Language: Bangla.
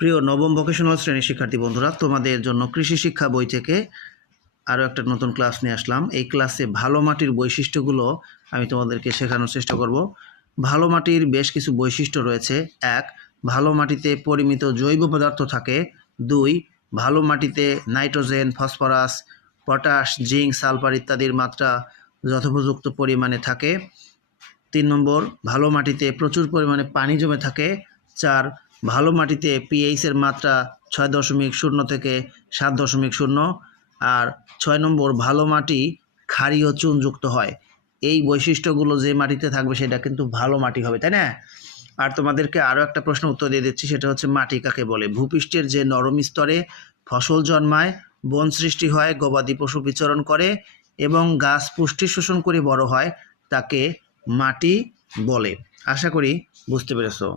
প্রিয় নবম ভোকেশনাল শ্রেণীর শিক্ষার্থী বন্ধুরা, তোমাদের জন্য কৃষি শিক্ষা বই থেকে আরও একটা নতুন ক্লাস নিয়ে আসলাম। এই ক্লাসে ভালো মাটির বৈশিষ্ট্যগুলো আমি তোমাদেরকে শেখানোর চেষ্টা করব। ভালো মাটির বেশ কিছু বৈশিষ্ট্য রয়েছে। 1. ভালো মাটিতে পরিমিত জৈব পদার্থ থাকে। 2. ভালো মাটিতে nitrogen, phosphorus, potash, zinc, sulphur ইত্যাদির মাত্রা যথোপযুক্ত পরিমাণে থাকে। 3 নম্বর, ভালো মাটিতে প্রচুর পরিমাণে পানি জমে থাকে। 4. ভালো মাটিতে পিএইচের মাত্রা 6.0 থেকে 7.0। আর 6 নম্বর, ভালো মাটি ক্ষারীয় চুনযুক্ত হয়। এই বৈশিষ্ট্যগুলো যে মাটিতে থাকবে সেটা কিন্তু ভালো মাটি হবে, তাই না? আর তোমাদেরকে আরও একটা প্রশ্ন উত্তর দিয়ে দিচ্ছি, সেটা হচ্ছে মাটি কাকে বলে। ভূপৃষ্ঠের যে নরম স্তরে ফসল জন্মায়, বন সৃষ্টি হয়, গবাদি পশু বিচরণ করে এবং গাছ পুষ্টি শোষণ করে বড় হয়, তাকে মাটি বলে। আশা করি বুঝতে পেরেছো।